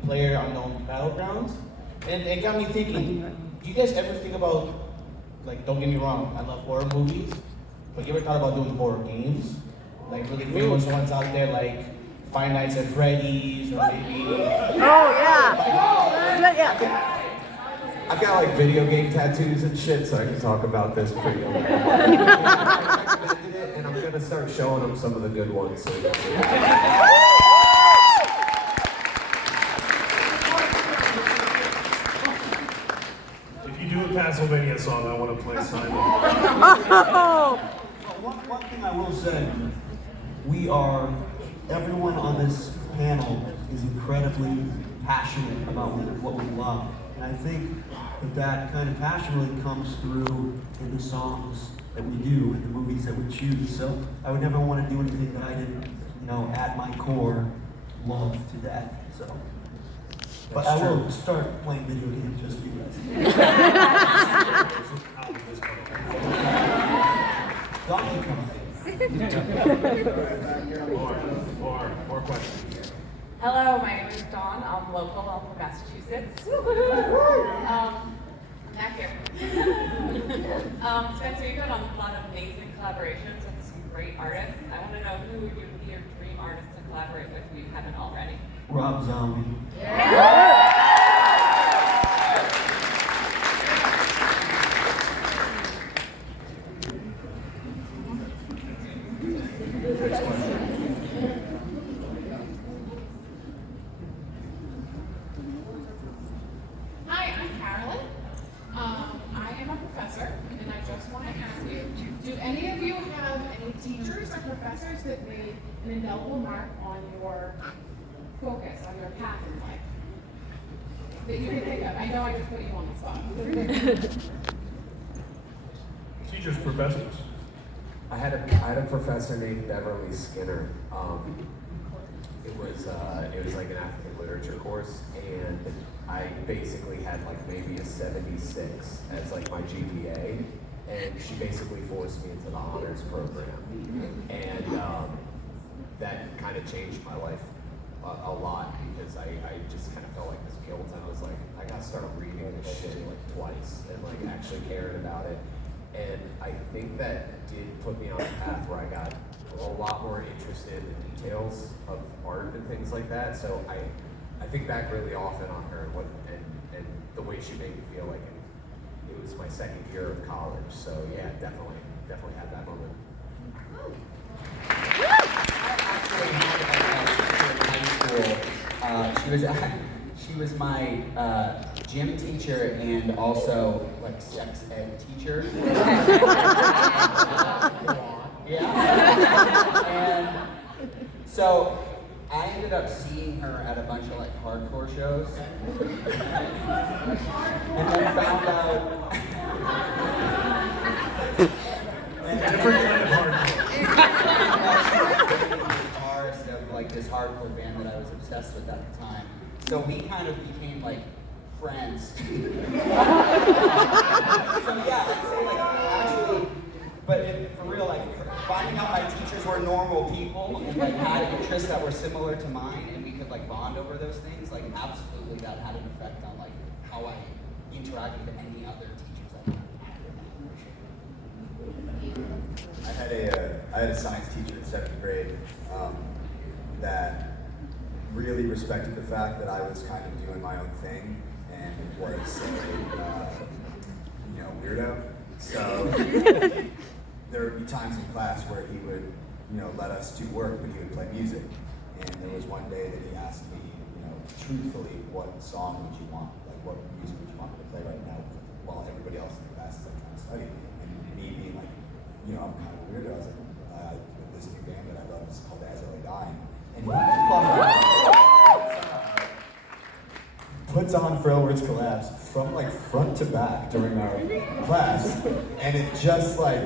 Player Unknown Battlegrounds. And it got me thinking, do you guys ever think about, like, don't get me wrong, I love horror movies, but you ever thought about doing horror games? Like really famous ones out there like Five Nights at Freddy's or maybe... Oh, yeah. I've got like video game tattoos and shit, so I can talk about this pretty open. I recommended it, and I'm gonna start showing them some of the good ones. So If you do a Castlevania song, I want to play Simon. One thing I will say, everyone on this panel is incredibly passionate about what we love. And I think that kind of passion really comes through in the songs that we do, in the movies that we choose. So I would never want to do anything that I didn't, at my core, love to death. So, but I will start playing video games just for you guys. Donkey Kong. More questions. Hello, my name is Dawn. I'm local. I'm from Massachusetts. Back here. Spencer, you've done a lot of amazing collaborations with some great artists. I want to know who would be your dream artist to collaborate with if you haven't already. Rob Zombie. Hi, I'm Carolyn. I am a professor, and I just want to ask you, do any of you have any teachers or professors that made an indelible mark on your focus, on your path in life? That you can think of? I know I just put you on the spot. Teachers, professors. I had a professor named Beverly Skinner. It was like an African literature course, and I basically had like maybe a 76 as like my GPA, and she basically forced me into the honors program, and that kind of changed my life a lot because I just kind of felt like this guilt, and I was like, I gotta start reading this shit like twice and like actually caring about it. And I think that did put me on a path where I got a lot more interested in the details of art and things like that. So I think back really often on her and the way she made me feel like it was my second year of college. So yeah, definitely had that moment. She was my gym teacher and also like sex ed teacher. Yeah. And so I ended up seeing her at a bunch of like hardcore shows, and then found out. Different kind of Guitarist of like this hardcore band that I was obsessed with at the time. So we kind of became like friends. So yeah, I'd say like actually, but for real, like finding out my teachers were normal people and like had interests that were similar to mine, and we could like bond over those things. Like absolutely, that had an effect on like how I interacted with any other teachers I had. I had a science teacher in 7th grade that really respected the fact that I was kind of doing my own thing and was weirdo. So there would be times in class where he would, let us do work, but he would play music. And there was one day that he asked me, truthfully, what song would you want? Like, what music would you want me to play right now while everybody else in the class is like trying to study? And me being like, I'm kind of weirdo. I was like, this new band that I love is called As I Lay Dying. And he puts on Frailwords Collapse from like front to back during our class, and it just like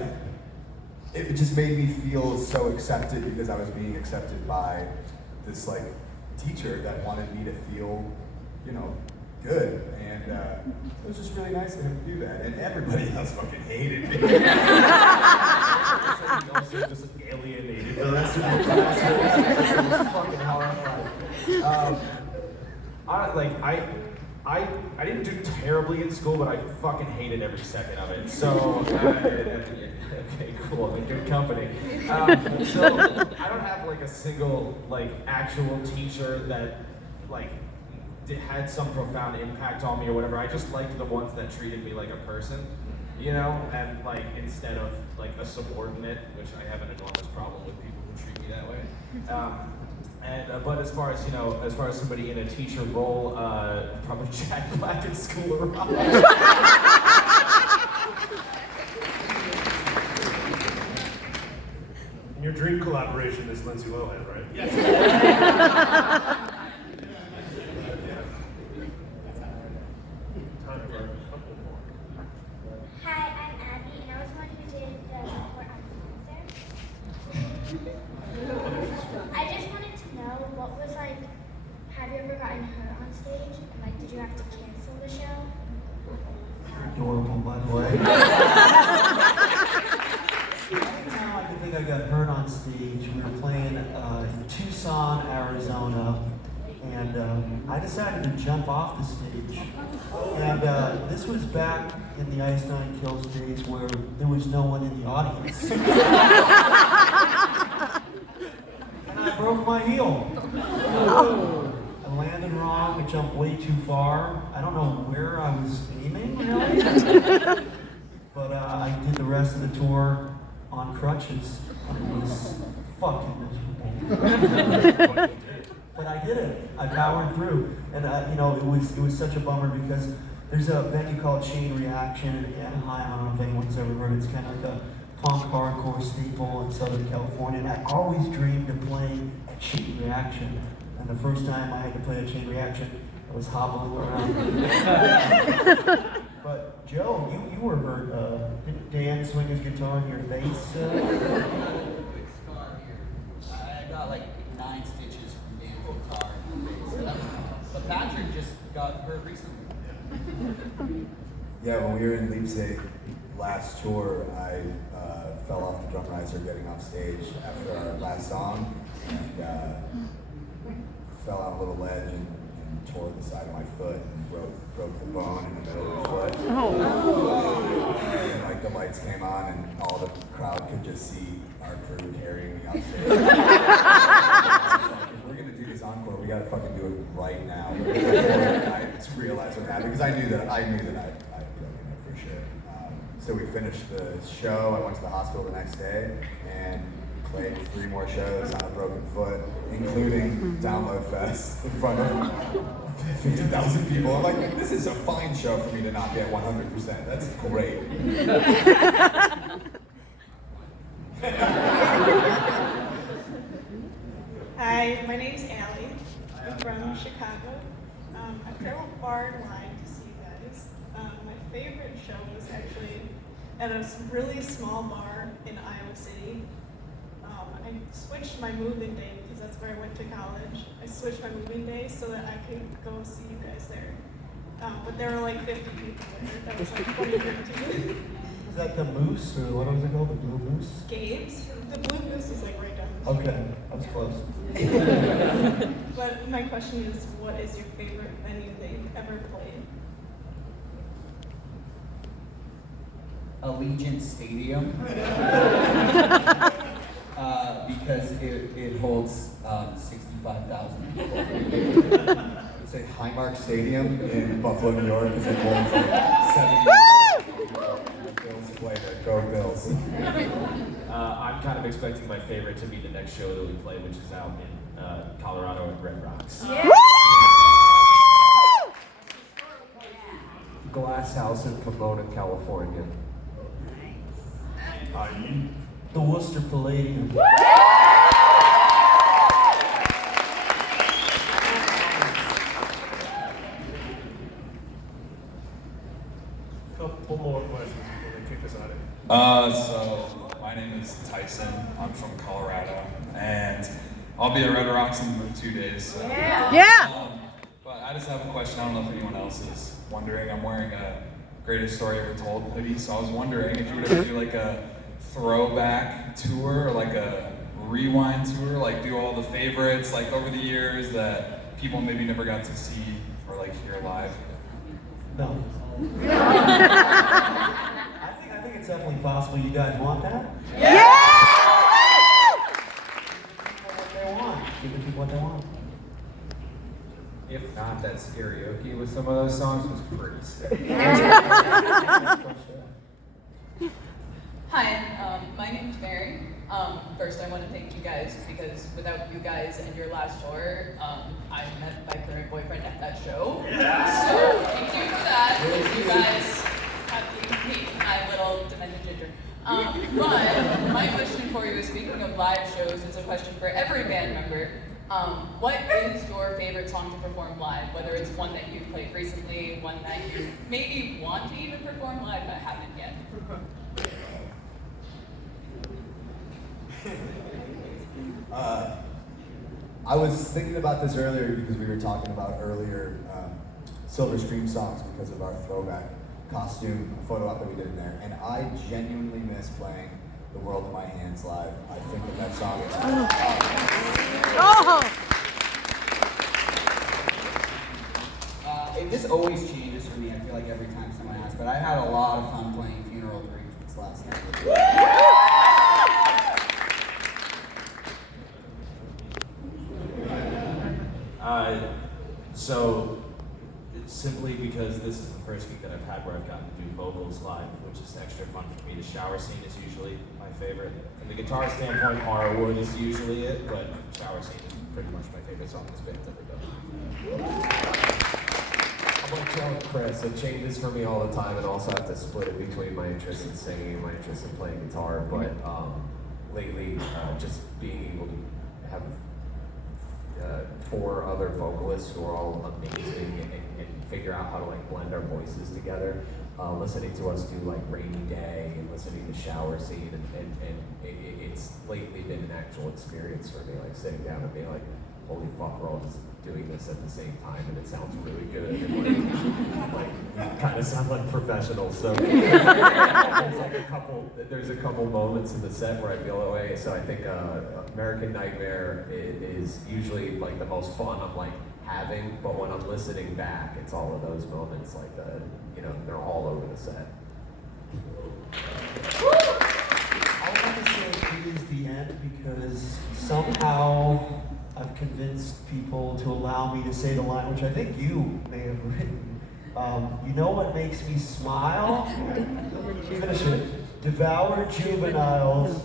it just made me feel so accepted because I was being accepted by this like teacher that wanted me to feel, you know, good. And it was just really nice of him to do that. And everybody else fucking hated me. Also just alienated the rest of the class. It was fucking horrifying. I didn't do terribly in school, but I fucking hated every second of it. So, okay, cool, I'm in good company. So, I don't have like a single like actual teacher that like had some profound impact on me or whatever. I just liked the ones that treated me like a person, you know, and like instead of like a subordinate, which I have an enormous problem with people who treat me that way. But as far as, you know, as far as somebody in a teacher role, probably Jack Black in School of Rock. And your dream collaboration is Lindsay Lohan, right? Yes. Time for a couple more. Hi, I'm Abby, and I was one who did the report on cancer. I just wanted to know what was like, have you ever gotten hurt on stage? And like, did you have to cancel the show? Adorable, by the way. Now I can think I got hurt on stage. We were playing in Tucson, Arizona, and I decided to jump off the stage. And this was back in the Ice Nine Kills days where there was no one in the audience. And I broke my heel. I landed wrong, I jumped way too far. I don't know where I was aiming, really. But I did the rest of the tour on crutches. It was fucking miserable. But I did it. I powered through. And you know, it was such a bummer because there's a venue called Chain Reaction in Anaheim. I don't know if anyone's ever heard. It's kind of like a punk hardcore staple in Southern California. And I always dreamed of playing at Chain Reaction. And the first time I had to play a Chain Reaction, I was hobbling around. But Joe, you were hurt. Did Dan swing his guitar in your face? I got like 9 stitches from Dan's guitar in my face. But Patrick just got hurt recently. Yeah, when we were in Leipzig last tour, I fell off the drum riser getting off stage after our last song, and fell on a little ledge and tore the side of my foot and broke the bone in the middle of the foot. And like the lights came on and all the crowd could just see our crew carrying me off stage. Like, if we're gonna do this encore, we gotta fucking do it right now. I just realized what happened because I knew that I'd broken it for sure. So we finished the show. I went to the hospital the next day and played 3 more shows on a broken foot, including Download Fest in front of 50,000 people. I'm like, this is a fine show for me to not get 100%. That's great. Hi, my name's Allie. I'm from Chicago. I traveled far and wide to see you guys. My favorite show was actually at a really small bar in Iowa City. I switched my moving day because that's where I went to college. I switched my moving day so that I could go see you guys there. But there were like 50 people there. That was like 2013. Is that the Moose, or what was it called? The Blue Moose? Games. The Blue Moose is like right down the Okay, I was close. But my question is, what is your favorite venue that you've ever played? Allegiant Stadium. Because it holds 65,000 people. I would say Highmark Stadium in Buffalo, New York, because it holds like 70 Bills play there. Go Bills. I'm kind of expecting my favorite to be the next show that we play, which is out in Colorado at Red Rocks. Yeah. Glass House in Pomona, California. The Worcester Palladium. Couple more questions before they kick us out of here. So my name is name's Tyson. I'm from Colorado, and I'll be at Red Rocks in 2 days. So. Yeah. But I just have a question. I don't know if anyone else is wondering. I'm wearing a Greatest Story Ever Told hoodie, so I was wondering if you would ever do like a throwback tour or like a rewind tour, like do all the favorites like over the years that people maybe never got to see or like hear live. No. I think it's definitely possible. You guys want that? Give the people what they want. If not, that karaoke with some of those songs was pretty sick. Hi, my name's Mary. First, I want to thank you guys because without you guys and your last tour, I met my current boyfriend at that show. So thank you for that. You guys have given me my little demented ginger. But my question for you is, speaking of live shows, it's a question for every band member. What is your favorite song to perform live? Whether it's one that you've played recently, one that you maybe want to even perform live but haven't yet. I was thinking about this earlier because we were talking about earlier Silver Stream songs because of our throwback costume photo op that we did in there, and I genuinely miss playing The World in My Hands live. I think that song is This always changes for me, I feel like every time someone asks, but I had a lot of fun playing Funeral Arrangements last night. So it's simply because this is the first gig that I've had where I've gotten to do vocals live, which is extra fun for me. The shower scene is usually my favorite. From the guitar standpoint, Horrorwood is usually it, but shower scene is pretty much my favorite song this band's ever done. I'm like Joe and Chris. It changes for me all the time, and also have to split it between my interest in singing and my interest in playing guitar. But lately, just being able to have 4 other vocalists who are all amazing and figure out how to like blend our voices together. Listening to us do like Rainy Day and listening to Shower Scene, and it's lately been an actual experience for me, like sitting down and being like, holy fuck, we're all just doing this at the same time and it sounds really good, and like we kind of sound like professionals. So there's a couple moments in the set where I feel that way. So I think American Nightmare is usually like the most fun I'm like having, but when I'm listening back, it's all of those moments like they're all over the set. I'll have to say it is the end because somehow I've convinced people to allow me to say the line, which I think you may have written. You know what makes me smile? Finish it. Devour juveniles.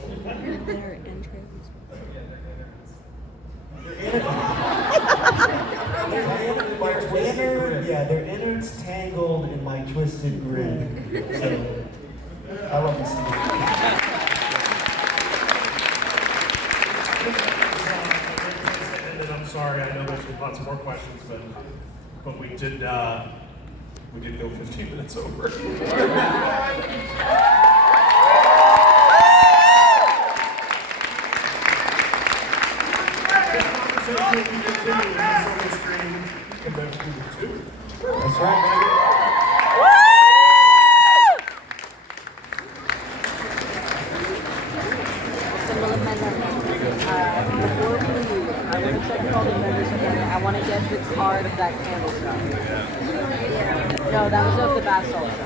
Their innards tangled in my twisted grin. So, I love this. And then I'm sorry, I know there's lots more questions, but we did go 15 minutes over. That's right, baby. Before we leave, I want to check all the members again. I want to get the card of that candle shop. No, that was of the bath salt shop.